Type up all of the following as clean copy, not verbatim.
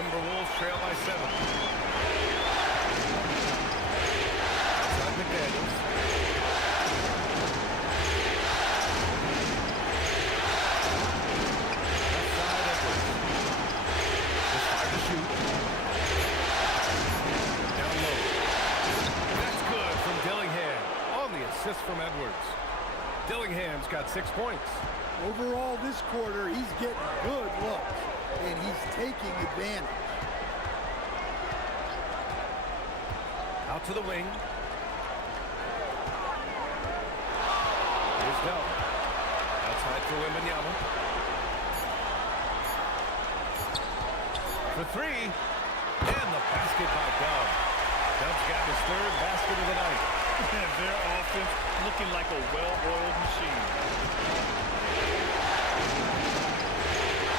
Timberwolves trail by 7. Outside McDaniels. Left side Edwards. Just 5 to shoot. Down low. That's good from Dillingham. On the assist from Edwards. Dillingham's got 6 points. Overall, this quarter, he's getting good looks, and he's taking advantage. Out to the wing. Here's Dell. Outside for Wembanyama. For 3. And the basket by Dub. Dub's got his 3rd basket of the night. Their offense looking like a well-oiled machine.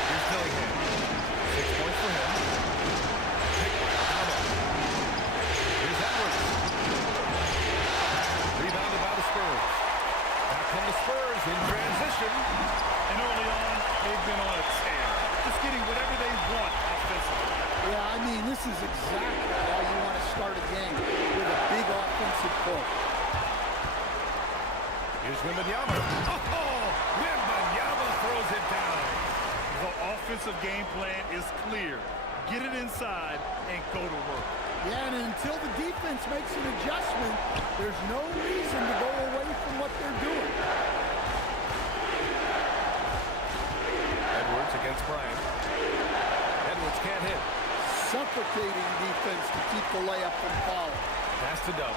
Here's Dillingham. 6 points for him. Picked by Alaba. Here's Edwards. Rebounded by the Spurs. Back come the Spurs in transition. And early on, they've been on a tear. Just getting whatever they want offensively. Yeah, I mean, this is exactly how you want to start a game, with a big offensive push. Here's Wembanyama. Oh, Wembanyama throws it down. The offensive game plan is clear. Get it inside and go to work. Yeah, and until the defense makes an adjustment, there's no reason to go away from what they're doing. Edwards against Bryant. Edwards can't hit. Suffocating defense to keep the layup from falling. Pass to Dub.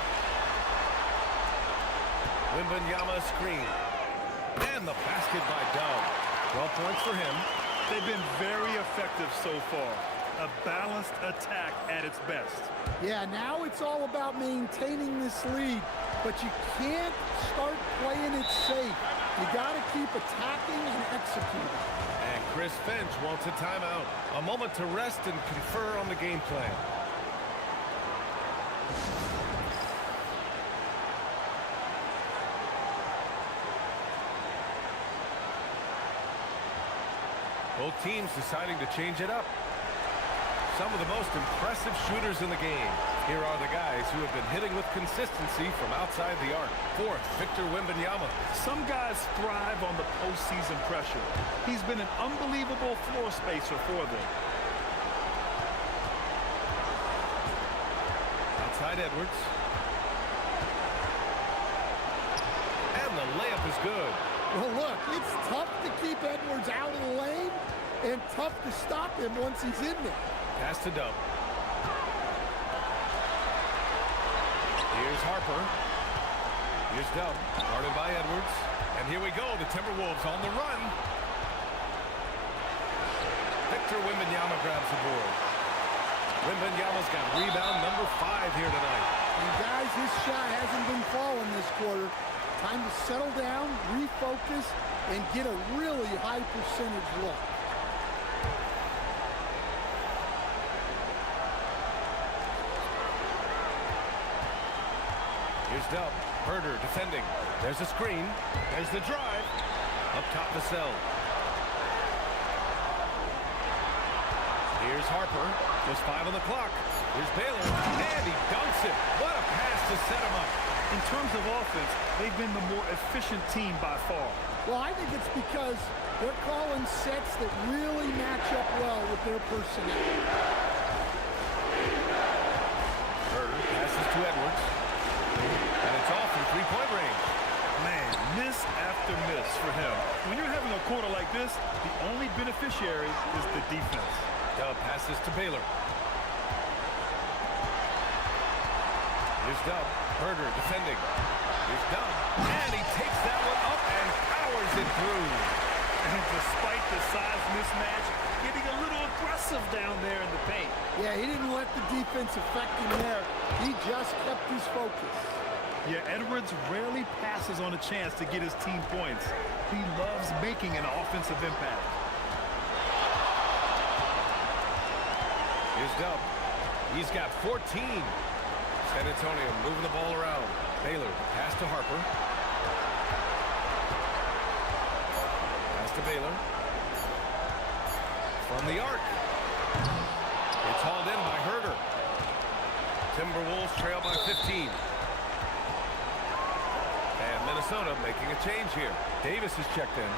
Wembanyama screen. And the basket by Dub. 12 points for him. They've been very effective so far. A balanced attack at its best. Yeah, now it's all about maintaining this lead, but you can't start playing it safe. You got to keep attacking and executing. And Chris Finch wants a timeout. A moment to rest and confer on the game plan. Both teams deciding to change it up. Some of the most impressive shooters in the game. Here are the guys who have been hitting with consistency from outside the arc. 4th, Victor Wembanyama. Some guys thrive on the postseason pressure. He's been an unbelievable floor spacer for them. Outside Edwards. And the layup is good. Well, look, it's tough to keep Edwards out of the lane and tough to stop him once he's in there. Pass to Dub. Here's Harper. Here's Dub. Guarded by Edwards. And here we go. The Timberwolves on the run. Victor Wembanyama grabs the board. Wembanyama's got rebound number 5 here tonight. And guys, his shot hasn't been falling this quarter. Time to settle down, refocus, and get a really high percentage look. Here's Dub. Herder defending. There's a screen. There's the drive. Up top to Sell. Here's Harper. Just 5 on the clock. Here's Baylor. And he dunks it. What a pass to set him up. In terms of offense, they've been the more efficient team by far. Well, I think it's because they're calling sets that really match up well with their personnel. Herder passes to Edwards. And it's off from 3-point range. Man, miss after miss for him. When you're having a quarter like this, the only beneficiary is the defense. Dub passes to Baylor. Here's Dub. Herder defending. Here's Dub. And he takes that one up and powers it through. And despite the size mismatch, getting a little aggressive down there in the paint. Yeah, he didn't let the defense affect him there. He just kept his focus. Yeah, Edwards rarely passes on a chance to get his team points. He loves making an offensive impact. Here's Dub. He's got 14. San Antonio moving the ball around. Baylor, pass to Harper. Pass to Baylor. From the arc. It's hauled in by Herder. Timberwolves trail by 15. And Minnesota making a change here. Davis is checked in.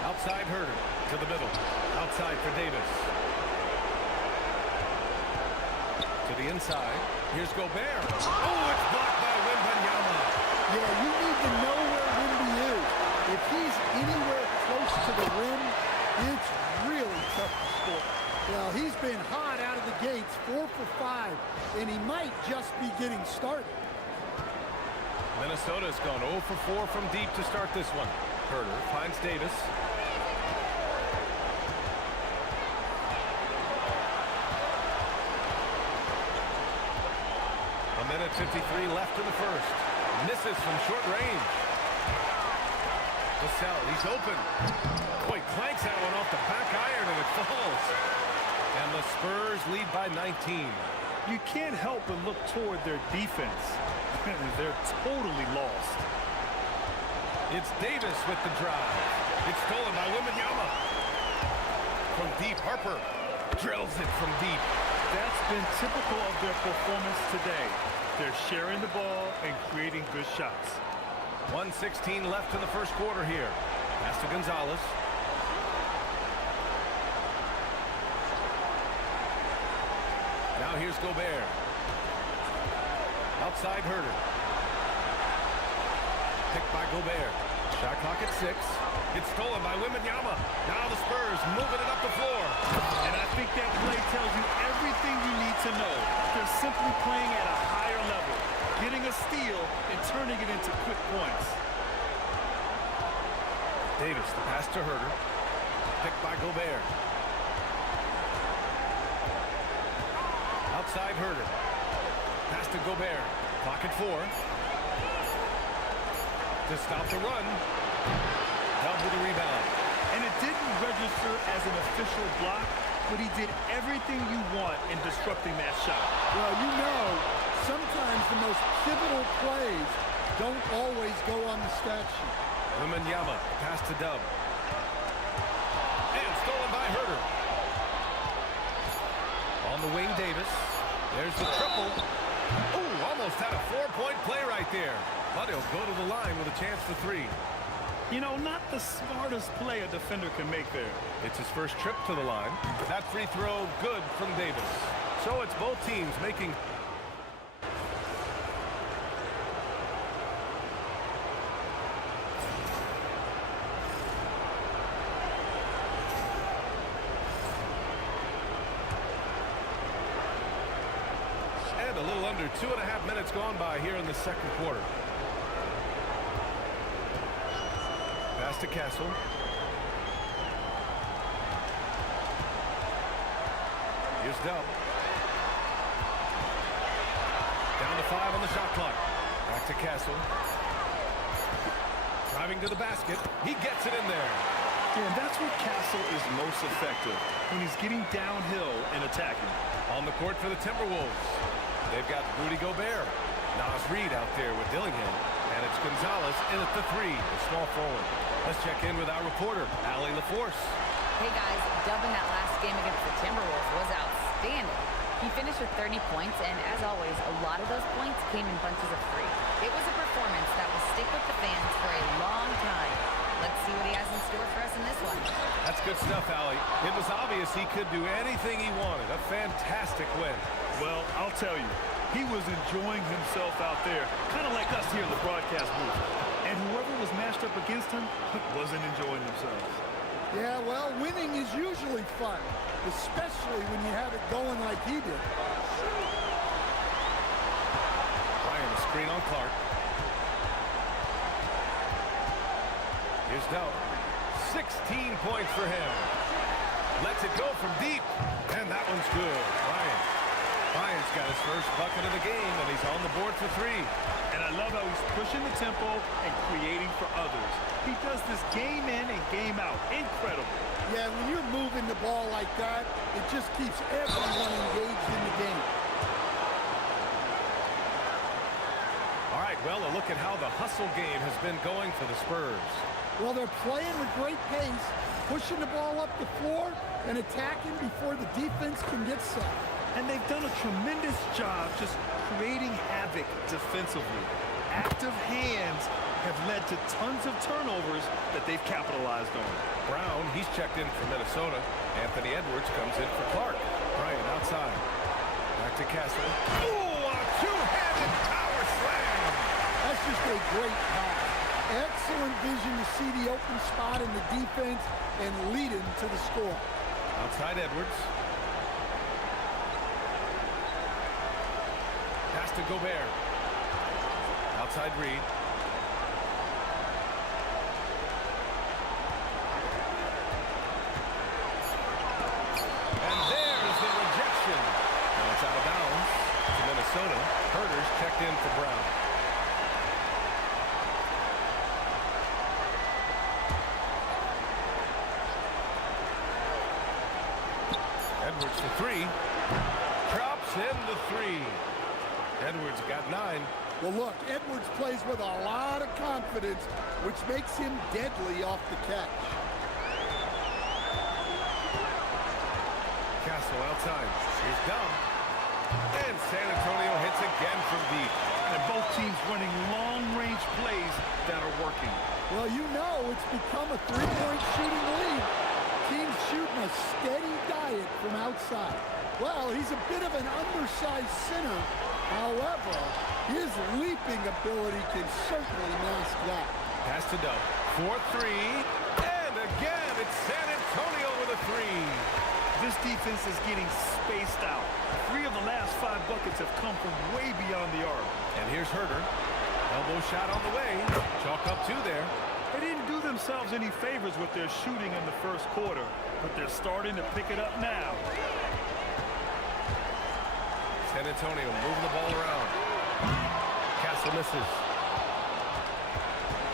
Outside Herder to the middle. Outside for Davis. To the inside. Here's Gobert. Oh, it's blocked by Wembanyama. Yeah, you need to know where Wemby is. If he's anywhere close to the rim, it's really tough to score. Well, he's been hot out of the gates, 4 for 5, and he might just be getting started. Minnesota's gone 0 for 4 from deep to start this one. Herder finds Davis. A minute 53 left in the first. Misses from short range. Vassell, he's open. Boy, clanks that one off the back iron and it falls. And the Spurs lead by 19. You can't help but look toward their defense. They're totally lost. It's Davis with the drive. It's stolen by Wembanyama. From deep, Harper drills it from deep. That's been typical of their performance today. They're sharing the ball and creating good shots. 1:16 left in the first quarter here. Pass to Gonzalez. Now here's Gobert. Outside Herder. Picked by Gobert. Shot clock at 6. It's stolen by Wembanyama. Now the Spurs moving it up the floor. And I think that play tells you everything you need to know. They're simply playing at a higher level, getting a steal and turning it into quick points. Davis, the pass to Herder. Picked by Gobert. Outside Herder. Pass to Gobert. Clock at 4. To stop the run. Held with a rebound. And it didn't register as an official block, but he did everything you want in disrupting that shot. Well, you know, sometimes the most pivotal plays don't always go on the stat sheet. Wembanyama, pass to Dub. And stolen by Herder. On the wing, Davis. There's the triple. Ooh, almost had a 4-point play right there. But he'll go to the line with a chance for 3. You know, not the smartest play a defender can make there. It's his first trip to the line. That free throw good from Davis. So it's both teams making... And a little under 2.5 minutes gone by here in the second quarter. Pass to Castle. Here's Dub. Down to 5 on the shot clock. Back to Castle. Driving to the basket. He gets it in there. Yeah, and that's where Castle is most effective, when he's getting downhill and attacking. On the court for the Timberwolves. They've got Rudy Gobert. Nas Reed out there with Dillingham. And it's Gonzalez in at the 3, the small forward. Let's check in with our reporter, Allie LaForce. Hey guys, Dub in that last game against the Timberwolves was outstanding. He finished with 30 points, and as always, a lot of those points came in bunches of 3. It was a performance that will stick with the fans for a long time. Let's see what he has in store for us in this one. That's good stuff, Allie. It was obvious he could do anything he wanted. A fantastic win. Well, I'll tell you, He was enjoying himself out there, kind of like us here in the broadcast booth. And whoever was matched up against him wasn't enjoying themselves. Yeah, well, winning is usually fun, especially when you have it going like he did. Ryan, a screen on Clark. Here's Dell. 16 points for him. Lets it go from deep. And that one's good. Ryan's got his first bucket of the game, and he's on the board for 3. And I love how he's pushing the tempo and creating for others. He does this game in and game out. Incredible. Yeah, when you're moving the ball like that, it just keeps everyone engaged in the game. All right, well, a look at how the hustle game has been going for the Spurs. Well, they're playing with great pace, pushing the ball up the floor and attacking before the defense can get set. And they've done a tremendous job just creating havoc defensively. Active hands have led to tons of turnovers that they've capitalized on. Brown, he's checked in for Minnesota. Anthony Edwards comes in for Clark. Bryant outside. Back to Castle. Oh, a two-handed power slam! That's just a great pass. Excellent vision to see the open spot in the defense and lead him to the score. Outside Edwards. Pass to Gobert. Outside Reed. And there's the rejection. And it's out of bounds to Minnesota. Herter's checked in for Brown. Edwards for 3. Drops in the 3. Edwards got 9. Well, look, Edwards plays with a lot of confidence, which makes him deadly off the catch. Castle outside. Here's Dumb. And San Antonio hits again from deep. And both teams running long-range plays that are working. Well, you know it's become a three-point shooting lead. Teams shooting a steady diet from outside. Well, he's a bit of an undersized center. However, his leaping ability can certainly mask that. Pass to Dumb. 4-3. And again, it's San Antonio with a 3. This defense is getting spaced out. 3 of the last 5 buckets have come from way beyond the arc. And here's Herter. Elbow shot on the way. Chalk up 2 there. They didn't do themselves any favors with their shooting in the first quarter, but they're starting to pick it up now. San Antonio moving the ball around. Castle misses.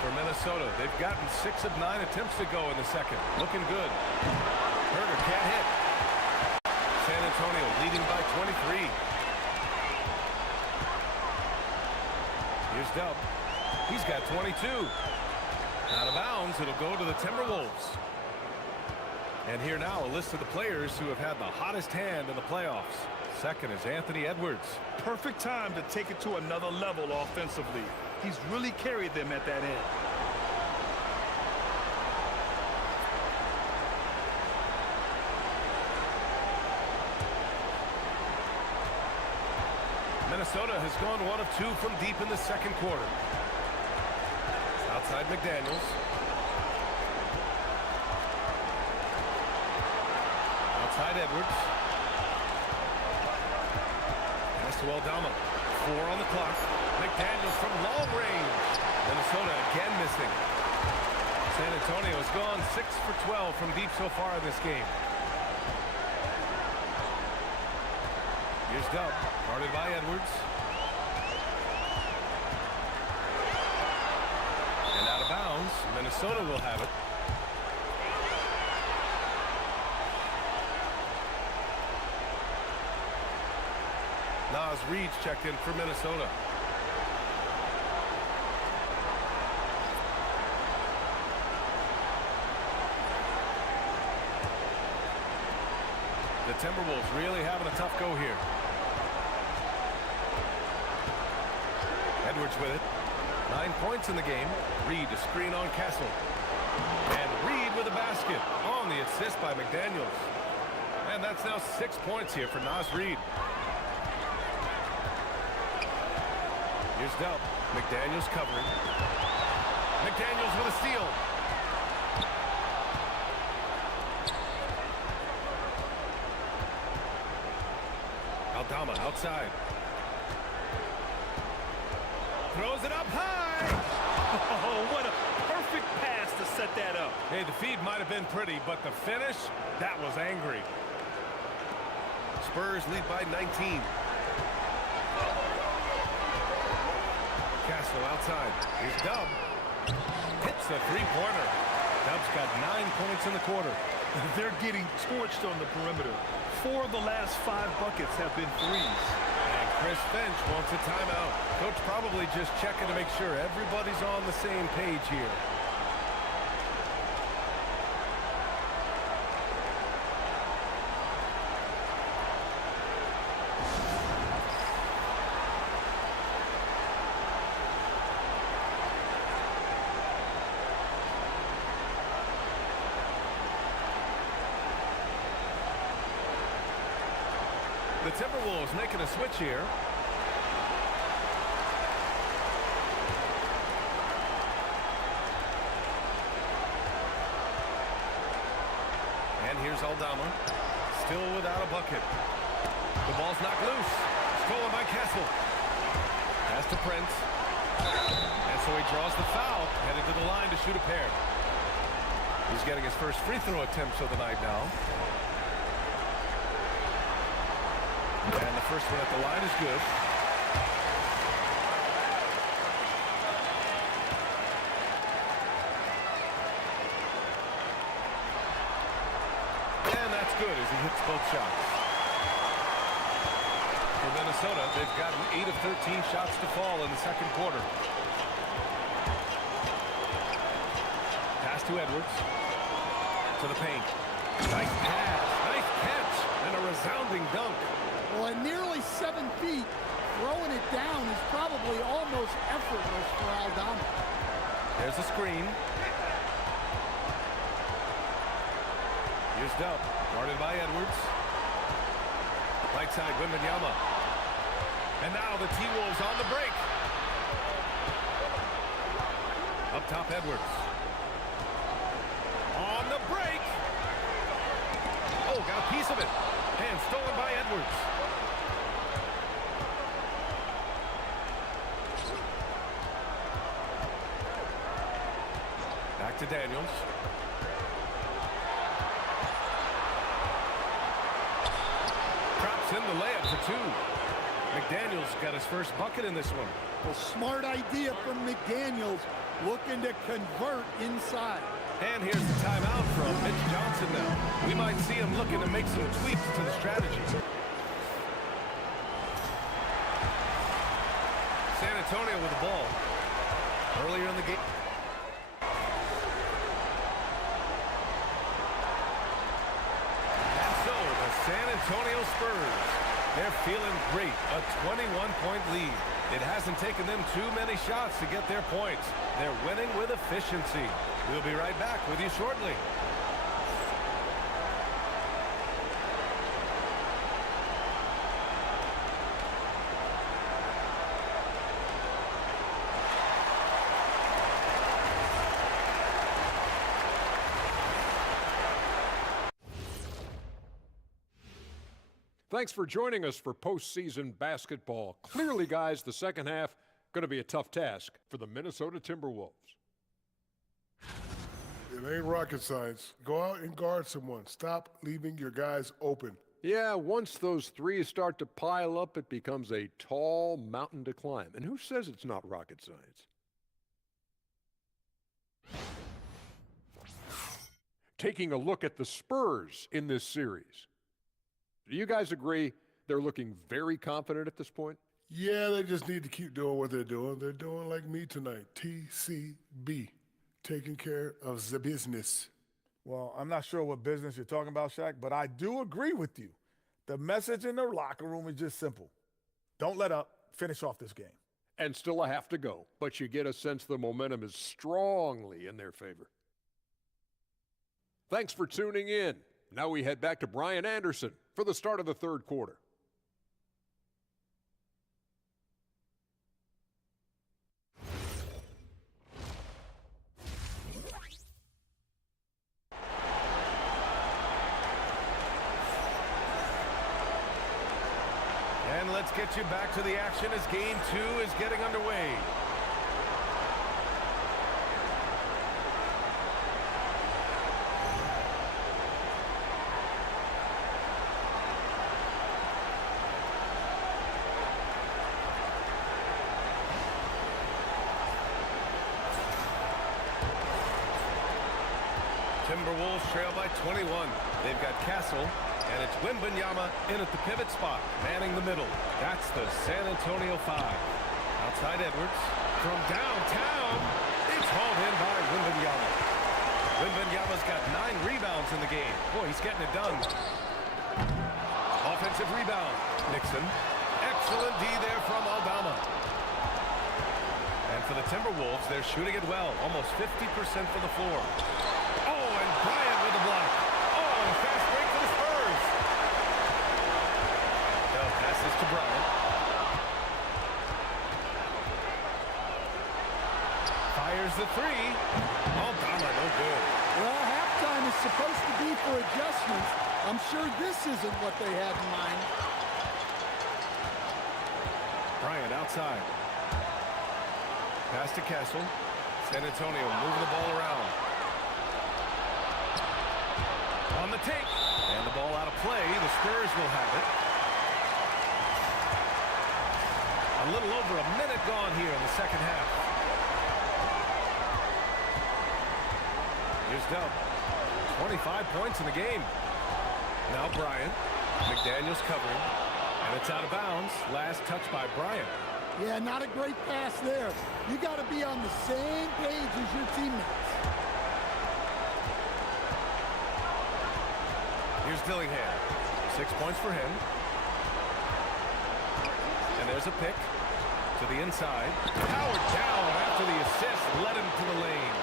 For Minnesota, they've gotten 6 of 9 attempts to go in the second. Looking good. Herter can't hit. San Antonio leading by 23. Here's Delp. He's got 22. Out of bounds, it'll go to the Timberwolves. And here now, a list of the players who have had the hottest hand in the playoffs. Second is Anthony Edwards. Perfect time to take it to another level offensively. He's really carried them at that end. Minnesota has gone 1 of 2 from deep in the second quarter. Outside McDaniels. Outside Edwards. Pass to Aldama. 4 on the clock. McDaniels from long range. Minnesota again missing. San Antonio has gone 6 for 12 from deep so far in this game. Here's Dub, guarded by Edwards. And out of bounds, Minnesota will have it. Nas Reed's checked in for Minnesota. The Timberwolves really having a tough go here. Edwards with it. 9 points in the game. Reed a screen on Castle. And Reed with a basket on the assist by McDaniels. And that's now 6 points here for Nas Reed. Here's Dub. McDaniels covering. McDaniels with a steal. Aldama outside. Throws it up high. Oh, what a perfect pass to set that up. Hey, the feed might have been pretty, but the finish, that was angry. Spurs lead by 19. Castle outside. Here's Dub. Hits the three-pointer. Dub's got 9 points in the quarter. They're getting torched on the perimeter. 4 of the last 5 buckets have been threes. And Chris Finch wants a timeout. Coach probably just checking to make sure everybody's on the same page here. The Timberwolves making a switch here. And here's Aldama. Still without a bucket. The ball's knocked loose. Stolen by Castle. Pass to Prince. And so he draws the foul. Headed to the line to shoot a pair. He's getting his first free throw attempts of the night now. And the first one at the line is good. And that's good as he hits both shots. For Minnesota, they've gotten 8 of 13 shots to fall in the second quarter. Pass to Edwards. To the paint. Nice pass. Nice catch. And a resounding dunk. Well, at nearly 7 feet, throwing it down is probably almost effortless for Aldama. There's a screen. Here's Dub, guarded by Edwards. Right side, Wembanyama. And now the T-Wolves on the break. Up top, Edwards. On the break. Oh, got a piece of it. And stolen by Edwards. Back to Daniels. Drops in the layup for 2. McDaniels got his first bucket in this one. A smart idea from McDaniels, looking to convert inside. And here's the timeout from Mitch Johnson now. We might see him looking to make some tweaks to the strategy. San Antonio with the ball. Earlier in the game. And so the San Antonio Spurs, they're feeling great. A 21-point lead. It hasn't taken them too many shots to get their points. They're winning with efficiency. We'll be right back with you shortly. Thanks for joining us for postseason basketball. Clearly, guys, the second half going to be a tough task for the Minnesota Timberwolves. It ain't rocket science. Go out and guard someone. Stop leaving your guys open. Yeah, once those threes start to pile up, it becomes a tall mountain to climb. And who says it's not rocket science? Taking a look at the Spurs in this series. Do you guys agree they're looking very confident at this point? Yeah, they just need to keep doing what they're doing. They're doing like me tonight. TCB. Taking care of the business. Well, I'm not sure what business you're talking about, Shaq, but I do agree with you. The message in the locker room is just simple. Don't let up. Finish off this game. And still a half to go, but you get a sense the momentum is strongly in their favor. Thanks for tuning in. Now we head back to Brian Anderson for the start of the third quarter. let's get you back to the action as game 2 is getting underway. Timberwolves trail by 21. They've got Castle, and it's Wembanyama in at the pivot spot, manning the middle. That's the San Antonio 5. Outside Edwards. From downtown, it's hauled in by Wembanyama. Wembanyama's got 9 rebounds in the game. Boy, he's getting it done. Offensive rebound. Nixon. Excellent D there from Aldama. And for the Timberwolves, they're shooting it well. Almost 50% from the floor. Oh, and Bryant with the block. Oh, and a fast break for the Spurs. Now passes to Bryant. Fires the 3. Aldama, no good. Well, halftime is supposed to be for adjustments. I'm sure this isn't what they had in mind. Bryant outside. Pass to Castle. San Antonio moving the ball around. On the take. And the ball out of play. The Spurs will have it. A little over a minute gone here in the second half. Here's Dub. 25 points in the game. Now Bryant. McDaniels covering. And it's out of bounds. Last touch by Bryant. Yeah, not a great pass there. You got to be on the same page as your teammates. Here's Dillingham. 6 points for him. And there's a pick to the inside. Howard down after the assist. Led him to the lane.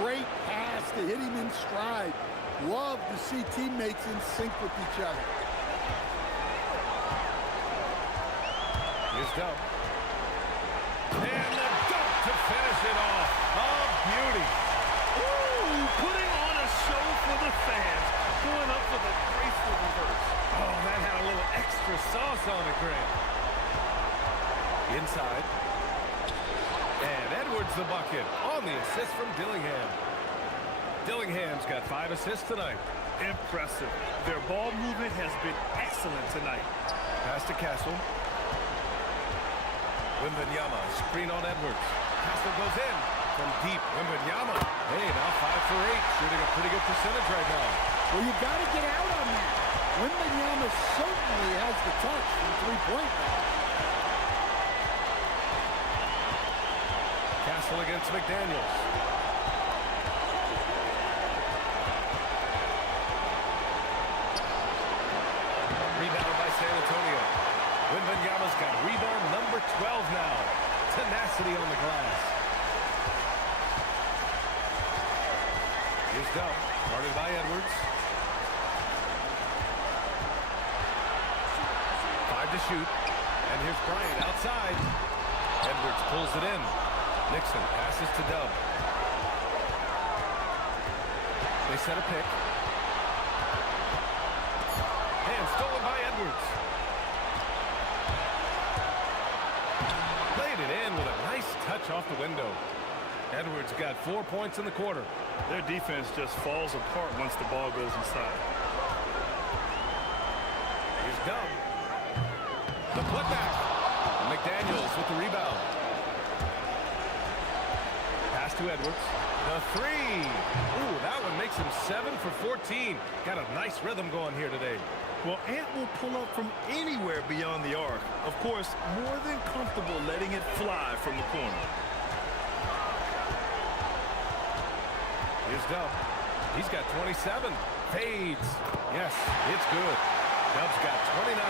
Great pass to hit him in stride. Love to see teammates in sync with each other. Here's Dub. And the dunk to finish it off. Oh, beauty. Ooh, putting on a show for the fans. Going up for the graceful reverse. Oh, that had a little extra sauce on it, Grant. Inside. And Edwards the bucket on the assist from Dillingham. Dillingham's got 5 assists tonight. Impressive. Their ball movement has been excellent tonight. Pass to Castle. Wembanyama, screen on Edwards. Castle goes in from deep. Wembanyama. Hey, now 5 for 8. Shooting a pretty good percentage right now. Well, you got to get out on that. Wembanyama certainly has the touch from three-point line. Castle against McDaniels. Rebounded by San Antonio. Wembanyama's got rebound number 12 now. Tenacity on the glass. Here's Dub, guarded by Edwards. 5 to shoot. And here's Bryant outside. Edwards pulls it in. Nixon passes to Dub. They set a pick. And stolen by Edwards. Laid it in with a nice touch off the window. Edwards got 4 points in the quarter. Their defense just falls apart once the ball goes inside. Here's Dub. The putback. McDaniels with the rebound. Pass to Edwards. The 3. Ooh, that one makes him 7 for 14. Got a nice rhythm going here today. Well, Ant will pull up from anywhere beyond the arc. Of course, more than comfortable letting it fly from the corner. Here's Dub. He's got 27. Fades. Yes, it's good. Dub's got 29.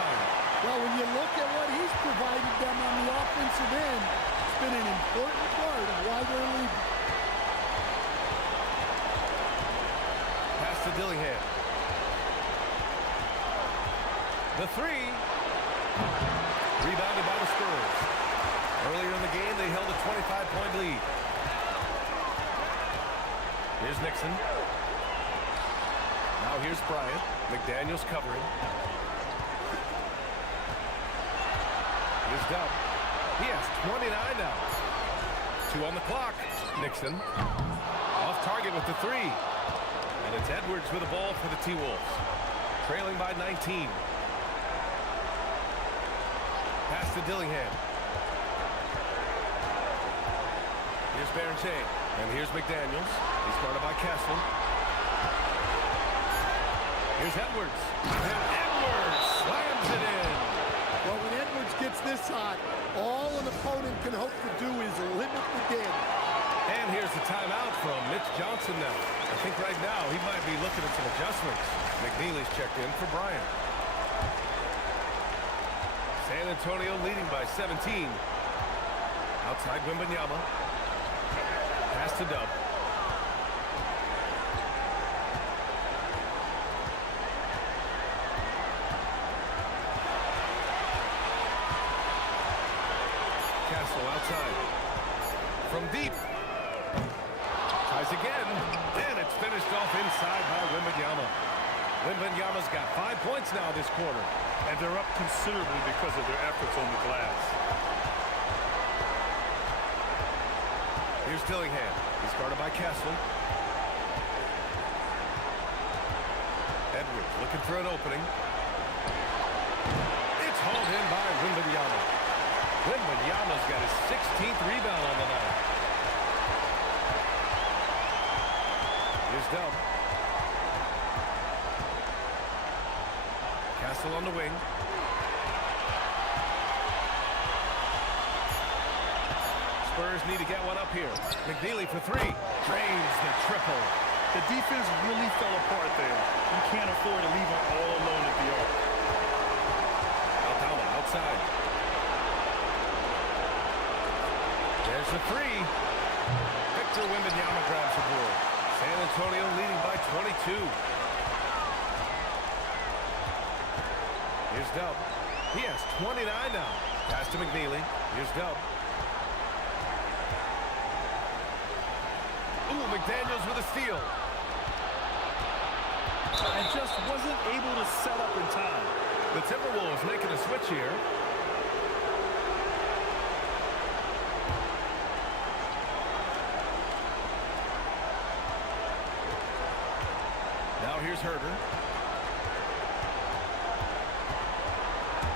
Well, when you look at what he's provided them on the offensive end, it's been an important part of why they're leading. Pass to Dillingham. The 3. Rebounded by the Spurs. Earlier in the game, they held a 25-point lead. Here's Nixon. Now here's Bryant. McDaniels covering. Here's Dub. He has 29 now. 2 on the clock. Nixon. Off target with the 3. And it's Edwards with the ball for the T-Wolves. Trailing by 19. Pass to Dillingham. Here's Berger. And here's McDaniels. He's guarded by Castle. Here's Edwards. And Edwards slams it in. Well, when Edwards gets this hot, all an opponent can hope to do is limit the game. And here's the timeout from Mitch Johnson now. I think right now he might be looking at some adjustments. McNeely's checked in for Bryant. San Antonio leading by 17. Outside Wembanyama. Pass to Dub. Castle outside. From deep. Tries again. And it's finished off inside by Wembanyama. Wembanyama's got 5 points now this quarter. And they're up considerably because of their efforts on the glass. Here's Dillingham. He's guarded by Castle. Edwards looking for an opening. It's hauled in by Wembanyama. Wembanyama's got his 16th rebound on the night. Here's Dub. Castle on the wing. Spurs need to get one up here. McNeely for 3. Drains the triple. The defense really fell apart there. You can't afford to leave them all alone at the arc. Aldama outside. There's the 3. Victor Wembanyama grabs the board. San Antonio leading by 22. Here's Dub. He has 29 now. Pass to McNeely. Here's Dub. Ooh, McDaniels with a steal. And just wasn't able to set up in time. The Timberwolves making a switch here. Now here's Herter.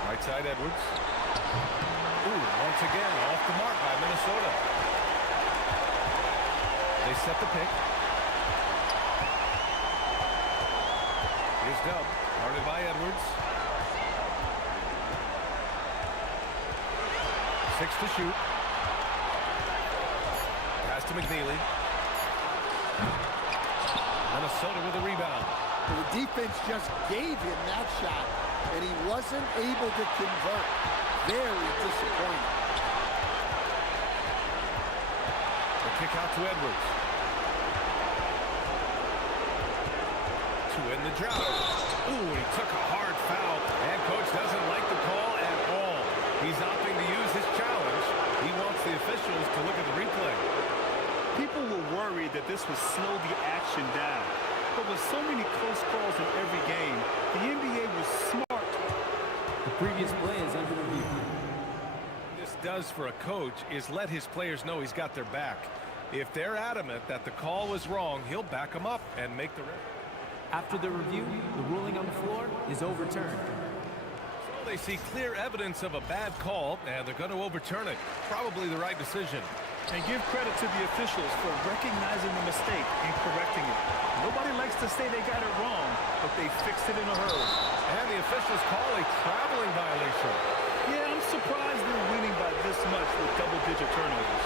Right side Edwards. Ooh, once again off the mark by Minnesota. They set the pick. Here's Dub, guarded by Edwards. 6 to shoot. Pass to McNeely. Minnesota with a rebound. The defense just gave him that shot, and he wasn't able to convert. Very disappointing. The kick out to Edwards. To end the drought. Ooh, he took a hard foul. And coach doesn't like the call at all. He's opting to use his challenge. He wants the officials to look at the replay. People were worried that this would slow the action down. But with so many close calls in every game, the NBA was smart. The previous play is under review. What this does for a coach is let his players know he's got their back. If they're adamant that the call was wrong, he'll back them up and make the rest. After the review, the ruling on the floor is overturned. So they see clear evidence of a bad call, and they're going to overturn it. Probably the right decision. And give credit to the officials for recognizing the mistake and correcting it. Nobody likes to say they got it wrong, but they fixed it in a hurry. And the officials call a traveling violation. Yeah, I'm surprised they're winning by this much with double-digit turnovers.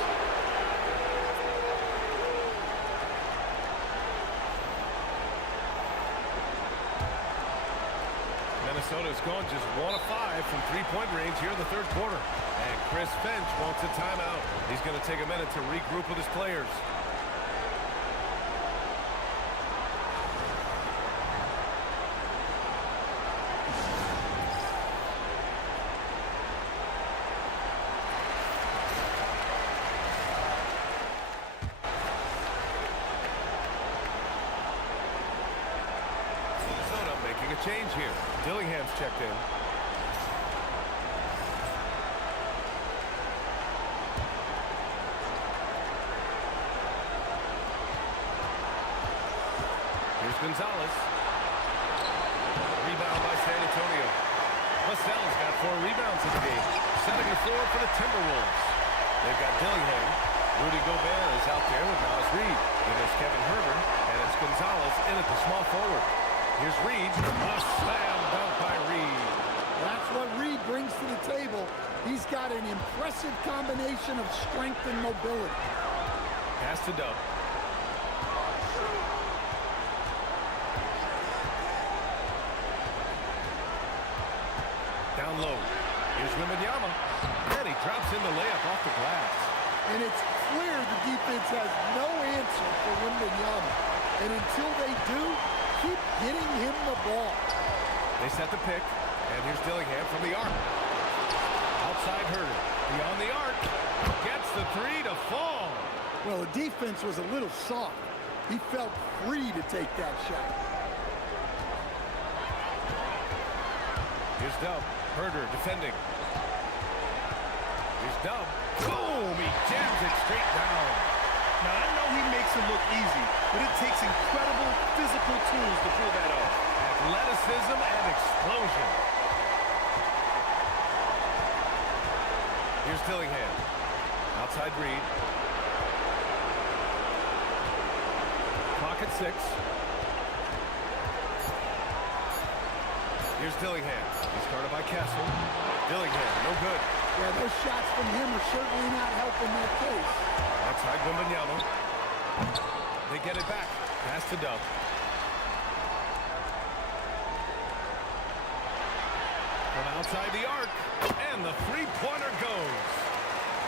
Minnesota's gone just 1 of 5 from three-point range here in the third quarter. And Chris Finch wants a timeout. He's going to take a minute to regroup with his players. Minnesota making a change here. Dillingham's checked in. Here's Gonzalez. Rebound by San Antonio. Vassell's got 4 rebounds in the game, setting the floor for the Timberwolves. They've got Dillingham. Rudy Gobert is out there with Naz Reid. Then there's Kevin Herter, and it's Gonzalez in at the small forward. Here's Reid. A slam dunk by Reid. That's what Reid brings to the table. He's got an impressive combination of strength and mobility. Pass to Dub. Down low. Here's Wembanyama. And he drops in the layup off the glass. And it's clear the defense has no answer for Wembanyama. And until they do, keep getting him the ball. They set the pick. And here's Dillingham from the arc. Outside Herter. Beyond the arc. Gets the 3 to fall. Well, the defense was a little soft. He felt free to take that shot. Here's Dub. Herter defending. Here's Dub. Boom! He jams it straight down. Now, I know he makes it look easy, but it takes incredible physical tools to pull that off. Athleticism and explosion. Here's Dillingham. Outside Reid. Clock at 6. Here's Dillingham. He's guarded by Castle. Dillingham, no good. Yeah, those shots from him are certainly not helping that case. Outside Wembanyama. They get it back. Pass to Dub. From outside the arc. And the three-pointer goes.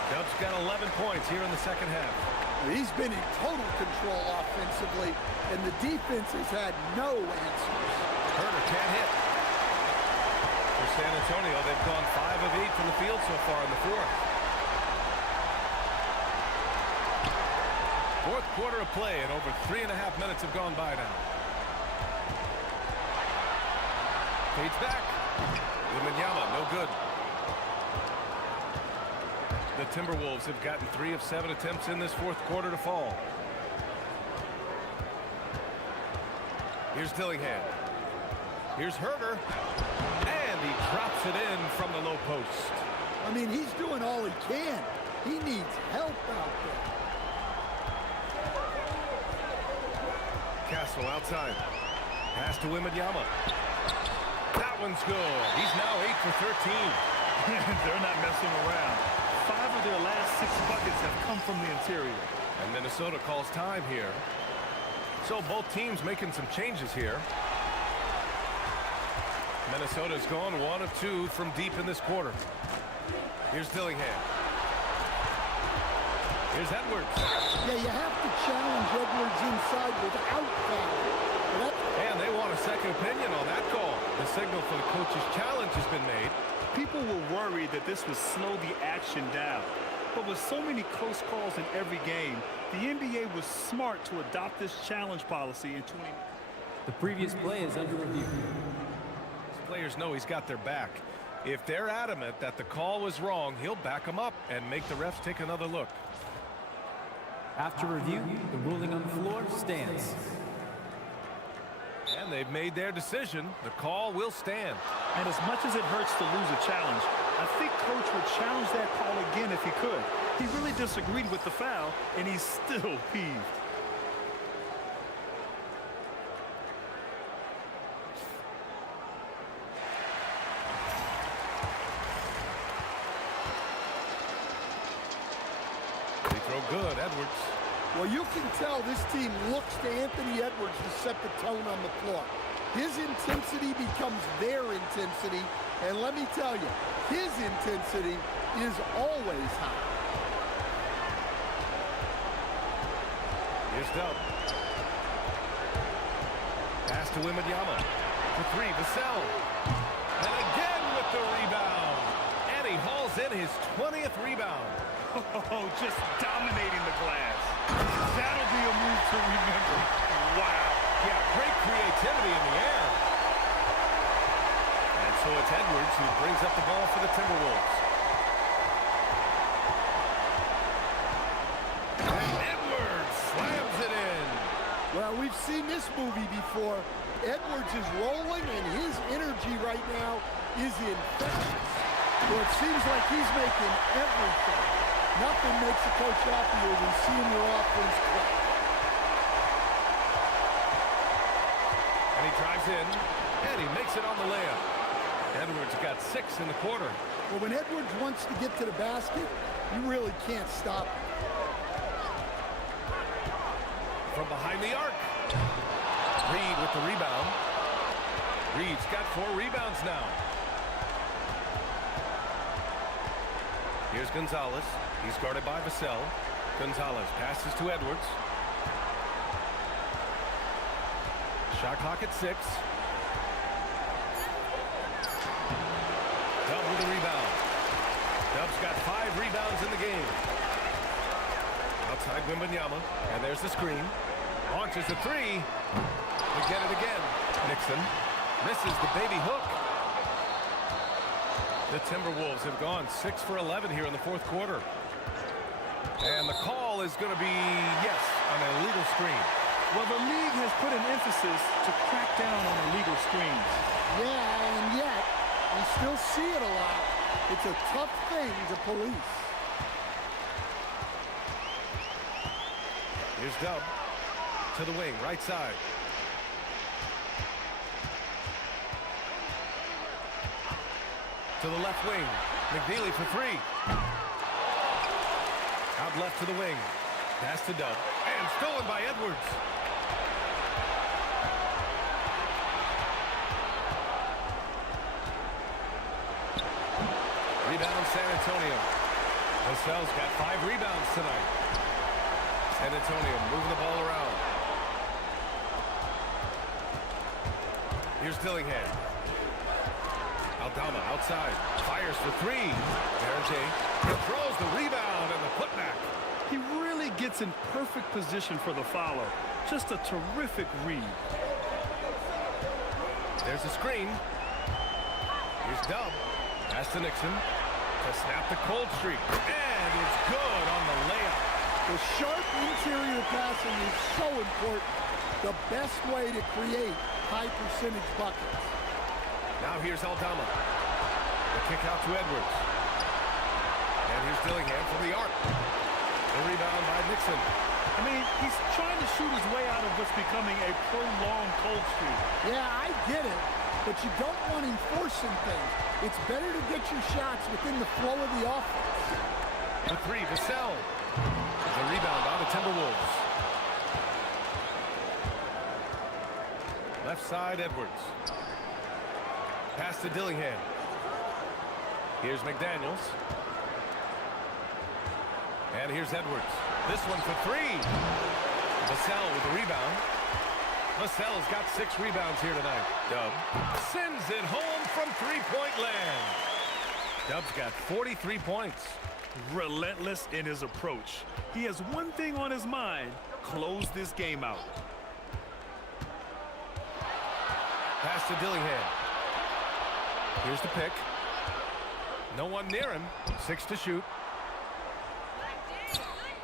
Dub's got 11 points here in the second half. He's been in total control offensively, and the defense has had no answers. Herter can't hit. For San Antonio, they've gone 5 of 8 from the field so far in the fourth. Fourth quarter of play, and over 3.5 minutes have gone by now. Fades back. Wembanyama, no good. The Timberwolves have gotten 3 of 7 attempts in this fourth quarter to fall. Here's Dillingham. Here's Herter. And he drops it in from the low post. I mean, he's doing all he can. He needs help out there. Castle outside. Pass to Wembanyama. That one's good. He's now 8 for 13. They're not messing around. 5 of their last 6 buckets have come from the interior. And Minnesota calls time here. So both teams making some changes here. Minnesota's gone 1 of 2 from deep in this quarter. Here's Dillingham. Here's Edwards. Yeah, you have to challenge Edwards inside without fouling. And they want a second opinion on that call. The signal for the coach's challenge has been made. People were worried that this would slow the action down. But with so many close calls in every game, the NBA was smart to adopt this challenge policy in 20. The previous play is under review. Players know he's got their back. If they're adamant that the call was wrong, he'll back them up and make the refs take another look. After review, the ruling on the floor stands. And they've made their decision. The call will stand. And as much as it hurts to lose a challenge, I think Coach would challenge that call again if he could. He really disagreed with the foul, and he's still peeved. They throw good, Edwards. Well, you can tell this team looks to Anthony Edwards to set the tone on the floor. His intensity becomes their intensity, and let me tell you, his intensity is always high. Here's Dub. Pass to Wembanyama. For 3, Vassell. And again with the rebound. And he hauls in his 20th rebound. Oh, just dominating the glass. That'll be a move to remember. Wow. Yeah, great creativity in the air. And so it's Edwards who brings up the ball for the Timberwolves. And Edwards slams it in. Well, Well, we've seen this movie before. Edwards is rolling, and his energy right now is infectious. Well, it seems like he's making everything. Nothing makes a coach happier than seeing your offense play. And he drives in, and he makes it on the layup. Edwards got 6 in the quarter. Well, when Edwards wants to get to the basket, you really can't stop him. From behind the arc. Reed with the rebound. Reed's got 4 rebounds now. Here's Gonzalez. He's guarded by Vassell. Gonzalez passes to Edwards. Shot clock at 6. Dub with the rebound. Dub's got 5 rebounds in the game. Outside Wembanyama, and there's the screen. Launches the 3. We get it again. Nixon misses the baby hook. The Timberwolves have gone 6 for 11 here in the fourth quarter. And the call is going to be, yes, on an illegal screen. Well, the league has put an emphasis to crack down on illegal screens. Yeah, and yet, we still see it a lot. It's a tough thing to police. Here's Dub to the wing, right side. To the left wing. McNeely for 3. Out left to the wing. Pass to Dub. And stolen by Edwards. Rebound San Antonio. Vassell's got 5 rebounds tonight. San Antonio moving the ball around. Here's Dillingham. Aldama outside. Fires for 3. Baron J. Throws the rebound and the putback. He really gets in perfect position for the follow. Just a terrific read. There's a screen. Here's Dub. Pass to Nixon. To snap the cold streak. And it's good on the layup. The sharp interior passing is so important. The best way to create high percentage buckets. Now here's Aldama. The kick out to Edwards. And here's Dillingham from the arc. The rebound by Nixon. I mean, he's trying to shoot his way out of what's becoming a prolonged cold streak. Yeah, I get it, but you don't want him forcing things. It's better to get your shots within the flow of the offense. The 3, Vassell. The rebound by the Timberwolves. Left side, Edwards. Pass to Dillingham. Here's McDaniels. And here's Edwards. This one for 3. Vassell with the rebound. Vassell's got 6 rebounds here tonight. Dub sends it home from 3-point land. Dub's got 43 points. Relentless in his approach. He has one thing on his mind: close this game out. Pass to Dillingham. Here's the pick. No one near him. 6 to shoot.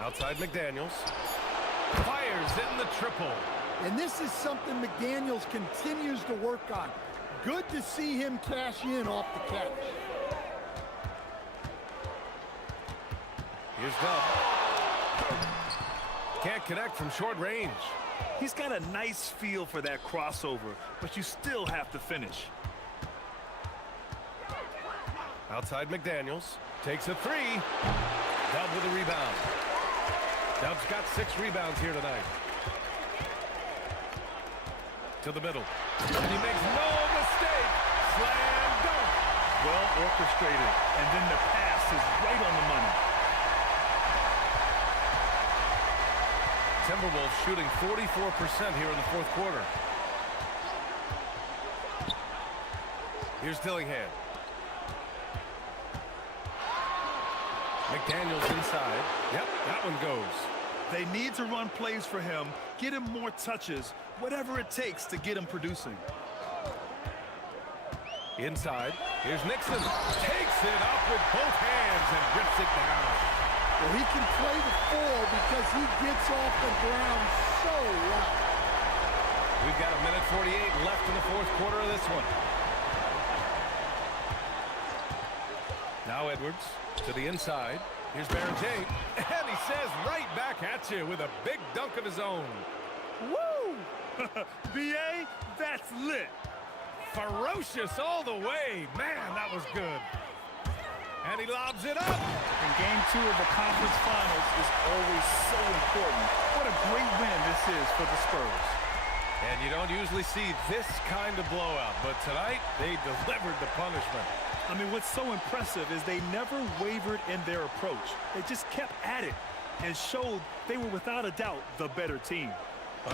Outside McDaniels. Fires in the triple. And this is something McDaniels continues to work on. Good to see him cash in off the catch. Here's Dub. Can't connect from short range. He's got a nice feel for that crossover, but you still have to finish. Outside McDaniels. Takes a 3. Dub with a rebound. Dub's got 6 rebounds here tonight. To the middle. And he makes no mistake. Slam dunk. Well orchestrated. And then the pass is right on the money. Timberwolves shooting 44% here in the fourth quarter. Here's Dillingham. McDaniels inside. Yep, that one goes. They need to run plays for him, get him more touches, whatever it takes to get him producing. Inside. Here's Nixon. Takes it up with both hands and rips it down. Well, he can play the 4 because he gets off the ground so well. we've got 1:48 left in the fourth quarter of this one. Now Edwards to the inside. Here's Barrett, and he says right back at you with a big dunk of his own. Woo! B.A., that's lit. Ferocious all the way. Man, that was good. And he lobs it up. And game 2 of the conference finals is always so important. What a great win this is for the Spurs. And you don't usually see this kind of blowout, but tonight they delivered the punishment. I mean, what's so impressive is they never wavered in their approach. They just kept at it and showed they were without a doubt the better team.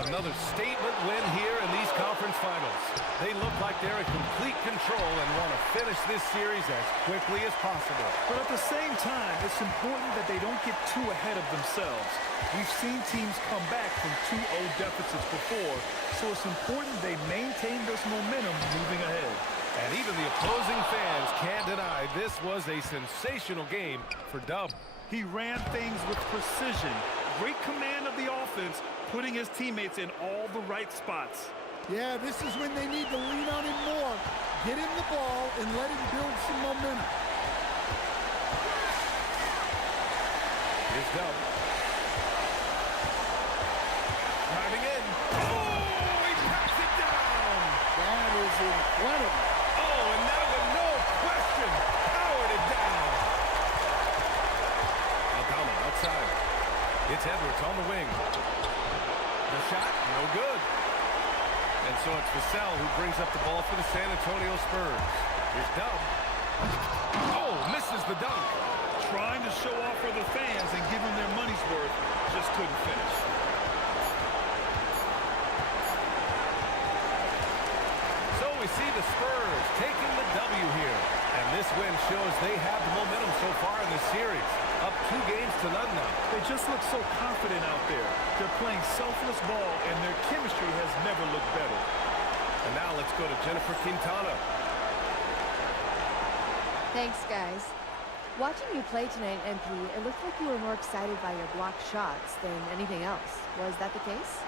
Another statement win here in these conference finals. They look like they're in complete control and want to finish this series as quickly as possible. But at the same time, it's important that they don't get too ahead of themselves. We've seen teams come back from 2-0 deficits before, so it's important they maintain this momentum moving ahead. And even the opposing fans can't deny this was a sensational game for Dub. He ran things with precision, great command of the offense, putting his teammates in all the right spots. Yeah, this is when they need to lean on him more. Get him the ball and let him build some momentum. Here's Dub. Driving in. Oh, he packs it down. That is incredible. Oh, and that with no question powered it down. Aldama outside. It's Edwards on the wing. The shot, no good. And so it's Vassell who brings up the ball for the San Antonio Spurs. Here's Dub. Oh, misses the dunk. Trying to show off for the fans and give them their money's worth, just couldn't finish. So we see the Spurs taking the W here. And this win shows they have the momentum so far in this series. Up 2 games to none now. They just look so confident out there. They're playing selfless ball, and their chemistry has never looked better. And now let's go to Jennifer Quintana. Thanks, guys. Watching you play tonight, MP, it looked like you were more excited by your blocked shots than anything else. Was that the case?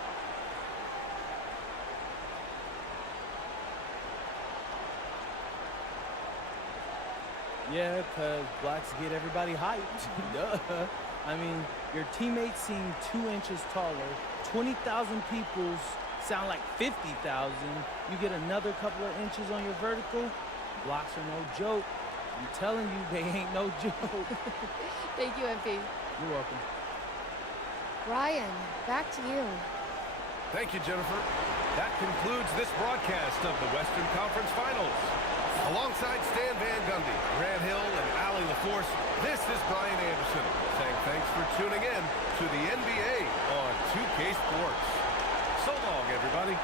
Yeah, because blocks get everybody hyped. Duh. I mean, your teammates seem 2 inches taller. 20,000 people sound like 50,000. You get another couple of inches on your vertical. Blocks are no joke. I'm telling you, they ain't no joke. Thank you, MP. You're welcome. Ryan, back to you. Thank you, Jennifer. That concludes this broadcast of the Western Conference Finals. Alongside Stan Van Gundy, Grant Hill, and Allie LaForce, this is Brian Anderson saying thanks for tuning in to the NBA on 2K Sports. So long, everybody.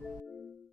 you.